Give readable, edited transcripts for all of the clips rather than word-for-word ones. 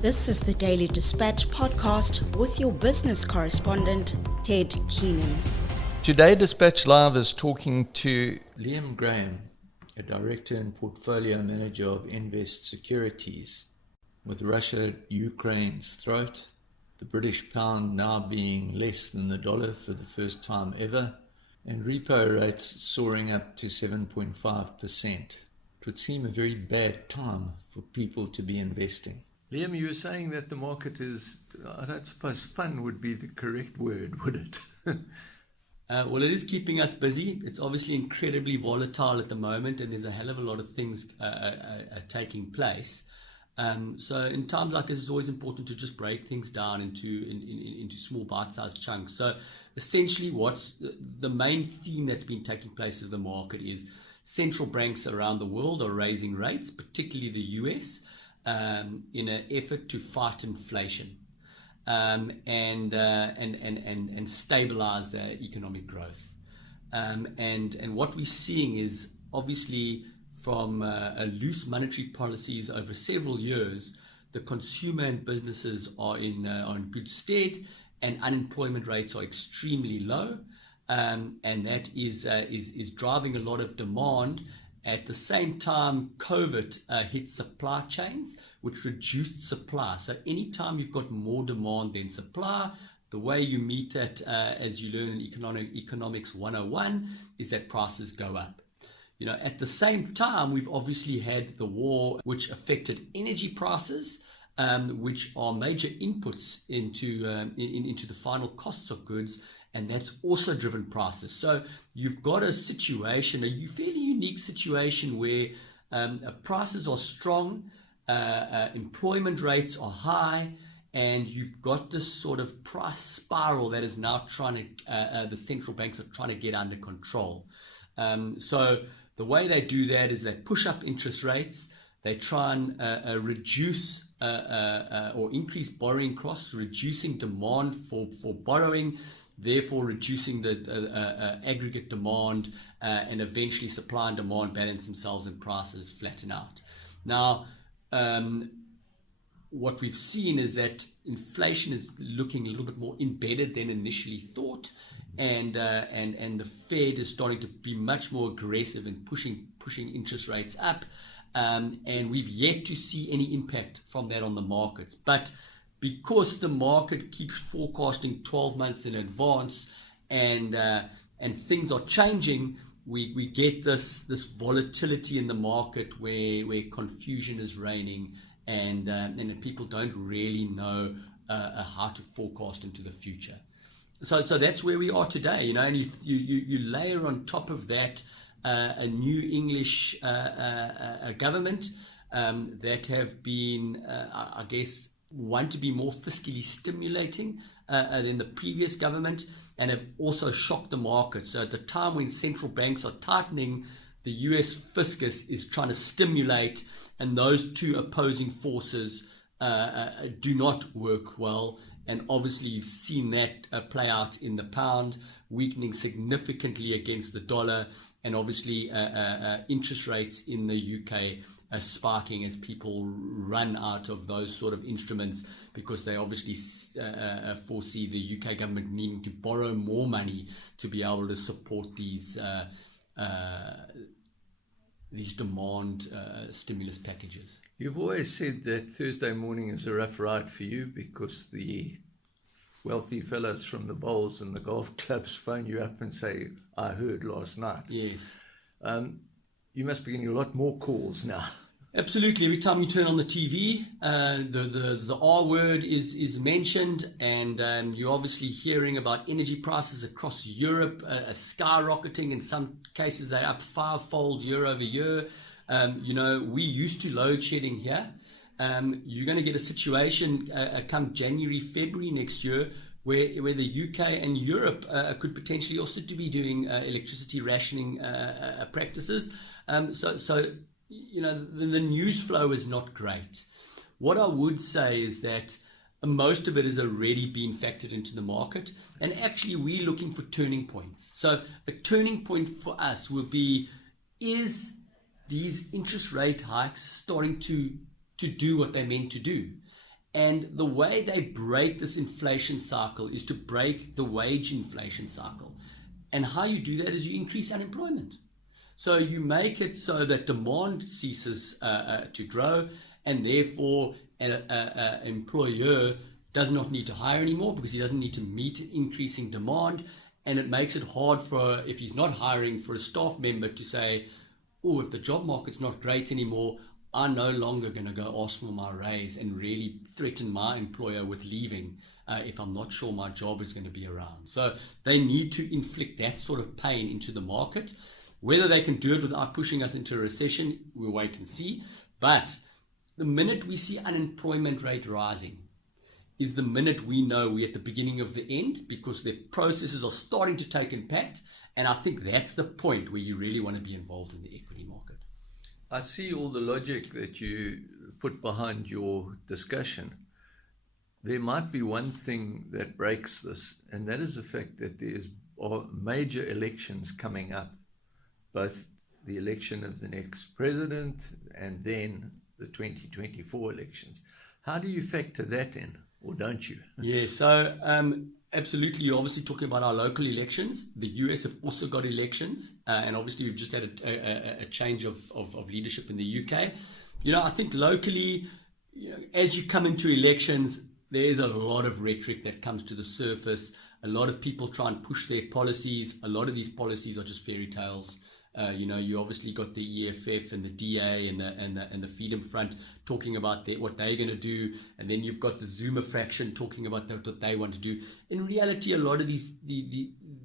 This is the Daily Dispatch podcast with your business correspondent, Ted Keenan. Today, Dispatch Live is talking to Liam Graham, a director and portfolio manager of NVest Securities. With Russia at Ukraine's throat, the British pound now being less than the dollar for the first time ever, and repo rates soaring up to 7.5%. It would seem a very bad time for people to be investing. Liam, you were saying that the market is, I don't suppose fun would be the correct word, would it? Well, it is keeping us busy. It's obviously incredibly volatile at the moment, and there's a hell of a lot of things taking place. So in times like this, it's always important to just break things down into small bite-sized chunks. So essentially what's the main theme that's been taking place in the market is central banks around the world are raising rates, particularly the US, in an effort to fight inflation and stabilize their economic growth. And what we're seeing is obviously from loose monetary policies over several years, the consumer and businesses are in good stead, and unemployment rates are extremely low, and that is driving a lot of demand. At the same time, COVID hit supply chains, which reduced supply. So anytime you've got more demand than supply, the way you meet that, as you learn in Economics 101, is that prices go up. You know, at the same time, we've obviously had the war, which affected energy prices, which are major inputs into the final costs of goods, and that's also driven prices. So you've got a situation, a fairly unique situation where prices are strong, employment rates are high, and you've got this sort of price spiral that is now the central banks are trying to get under control. So the way they do that is they push up interest rates, they try and reduce or increase borrowing costs, reducing demand for borrowing, therefore reducing the aggregate demand, and eventually supply and demand balance themselves and prices flatten out. Now, what we've seen is that inflation is looking a little bit more embedded than initially thought, and the Fed is starting to be much more aggressive in pushing interest rates up, and we've yet to see any impact from that on the markets. But because the market keeps forecasting 12 months in advance, and things are changing, we get this volatility in the market where confusion is reigning, and people don't really know how to forecast into the future. So that's where we are today, you know. And you layer on top of that a new English government that have been, I guess, want to be more fiscally stimulating than the previous government, and have also shocked the market. So at the time when central banks are tightening, the US fiscus is trying to stimulate, and those two opposing forces do not work well. And obviously you've seen that play out in the pound, weakening significantly against the dollar, and obviously interest rates in the UK are spiking as people run out of those sort of instruments, because they obviously foresee the UK government needing to borrow more money to be able to support these demand stimulus packages. You've always said that Thursday morning is a rough ride for you because the wealthy fellows from the bowls and the golf clubs phone you up and say, "I heard last night." Yes. You must be getting a lot more calls now. Absolutely. Every time you turn on the TV, the R word is mentioned, and you're obviously hearing about energy prices across Europe skyrocketing. In some cases, they're up fivefold year over year. You know, we used to load shedding here. You're going to get a situation come January, February next year where the UK and Europe could potentially also to be doing electricity rationing practices. So you know, the news flow is not great. What I would say is that most of it has already been factored into the market, and actually we're looking for turning points. So a turning point for us will be, is these interest rate hikes starting to do what they're meant to do? And the way they break this inflation cycle is to break the wage inflation cycle. And how you do that is you increase unemployment. So you make it so that demand ceases to grow, and therefore an employer does not need to hire anymore because he doesn't need to meet increasing demand. And it makes it hard for, if he's not hiring, for a staff member to say, oh, if the job market's not great anymore, I'm no longer going to go ask for my raise and really threaten my employer with leaving if I'm not sure my job is going to be around. So they need to inflict that sort of pain into the market. Whether they can do it without pushing us into a recession, we'll wait and see. But the minute we see unemployment rate rising is the minute we know we're at the beginning of the end, because their processes are starting to take impact. And I think that's the point where you really want to be involved in the equity market. I see all the logic that you put behind your discussion. There might be one thing that breaks this, and that is the fact that there's major elections coming up, both the election of the next president and then the 2024 elections. How do you factor that in, or don't you? Yeah, so absolutely. You're obviously talking about our local elections. The US have also got elections, and obviously we've just had a change of leadership in the UK. I think locally, as you come into elections, there's a lot of rhetoric that comes to the surface. A lot of people try and push their policies. A lot of these policies are just fairy tales. You obviously got the EFF and the DA and the Freedom Front talking about what they're going to do, and then you've got the Zuma faction talking about what they want to do. In reality, a lot of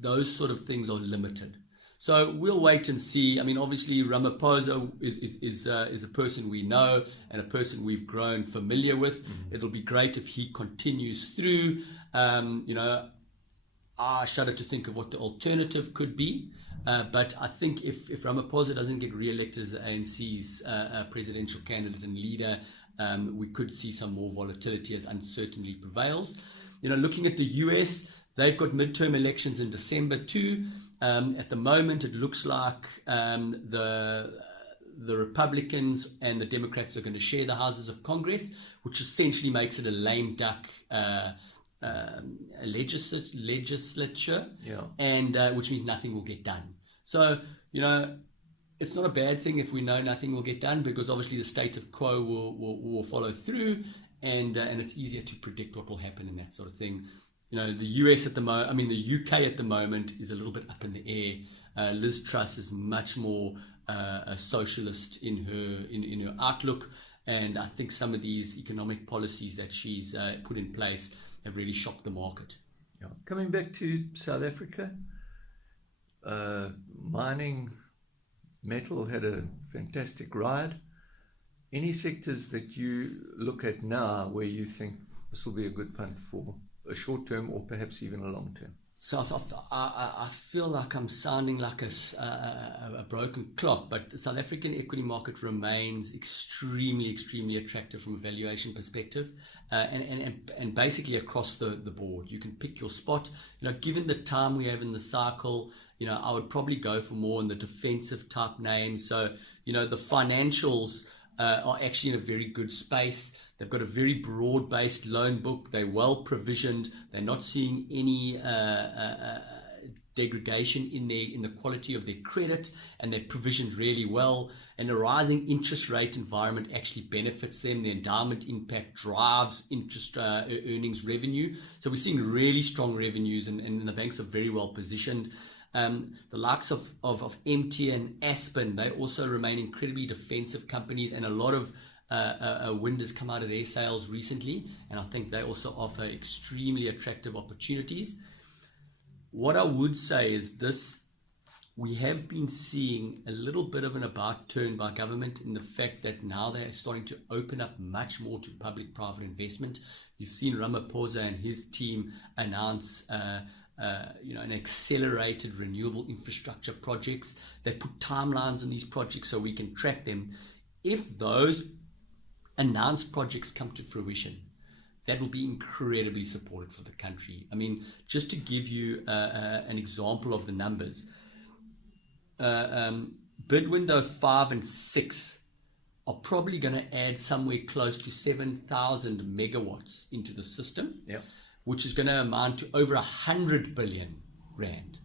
those sort of things are limited. So we'll wait and see. I mean, obviously Ramaphosa is a person we know and a person we've grown familiar with. Mm-hmm. It'll be great if he continues through. I shudder to think of what the alternative could be. But I think if Ramaphosa doesn't get re-elected as the ANC's presidential candidate and leader, we could see some more volatility as uncertainty prevails. Looking at the US, they've got midterm elections in December too. At the moment, it looks like the Republicans and the Democrats are going to share the houses of Congress, which essentially makes it a lame duck legislature, yeah. And which means nothing will get done. So, it's not a bad thing if we know nothing will get done, because obviously the state of quo will follow through, and it's easier to predict what will happen and that sort of thing. The UK at the moment is a little bit up in the air. Liz Truss is much more a socialist in her outlook, and I think some of these economic policies that she's put in place have really shocked the market. Yeah. Coming back to South Africa, mining, metal had a fantastic ride. Any sectors that you look at now where you think this will be a good punt for a short term or perhaps even a long term? So I feel like I'm sounding like a broken clock, but the South African equity market remains extremely, extremely attractive from a valuation perspective, and basically across the board. You can pick your spot. Given the time we have in the cycle, I would probably go for more in the defensive type names. So, the financials are actually in a very good space. They've got a very broad-based loan book. They're well provisioned. They're not seeing any degradation in the quality of their credit, and they're provisioned really well. And the rising interest rate environment actually benefits them. The endowment impact drives interest earnings revenue. So we're seeing really strong revenues, and the banks are very well positioned. The likes of MT and Aspen, they also remain incredibly defensive companies, and a lot of wind has come out of their sales recently, and I think they also offer extremely attractive opportunities. What I would say is this: we have been seeing a little bit of an about turn by government in the fact that now they're starting to open up much more to public-private investment. You've seen Ramaphosa and his team announce an accelerated renewable infrastructure projects. They put timelines on these projects so we can track them. If those announced projects come to fruition, that will be incredibly supportive for the country. I mean, just to give you an example of the numbers, bid window 5 and 6 are probably going to add somewhere close to 7,000 megawatts into the system, which is going to amount to over 100 billion rand,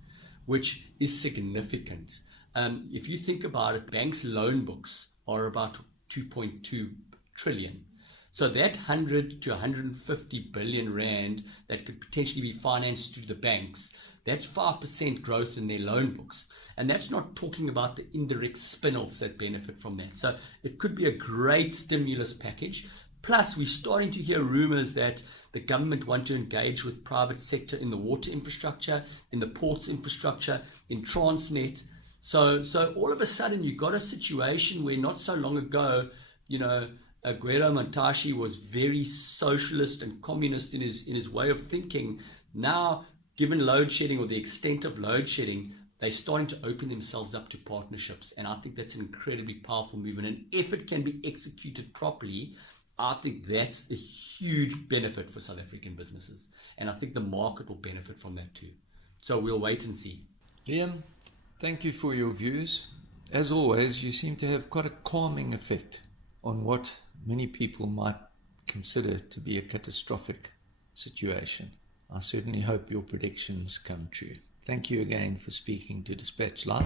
which is significant. If you think about it, banks' loan books are about 2.2 trillion. So that 100 to 150 billion rand that could potentially be financed through the banks, that's 5% growth in their loan books. And that's not talking about the indirect spin-offs that benefit from that. So it could be a great stimulus package. Plus, we're starting to hear rumors that the government want to engage with private sector in the water infrastructure, in the ports infrastructure, in Transnet. So all of a sudden, you got a situation where not so long ago, Aguero Montashi was very socialist and communist in his way of thinking. Now, given load shedding or the extent of load shedding, they're starting to open themselves up to partnerships. And I think that's an incredibly powerful movement. And if it can be executed properly, I think that's a huge benefit for South African businesses. And I think the market will benefit from that too. So we'll wait and see. Liam, thank you for your views. As always, you seem to have quite a calming effect on what many people might consider to be a catastrophic situation. I certainly hope your predictions come true. Thank you again for speaking to Dispatch Live.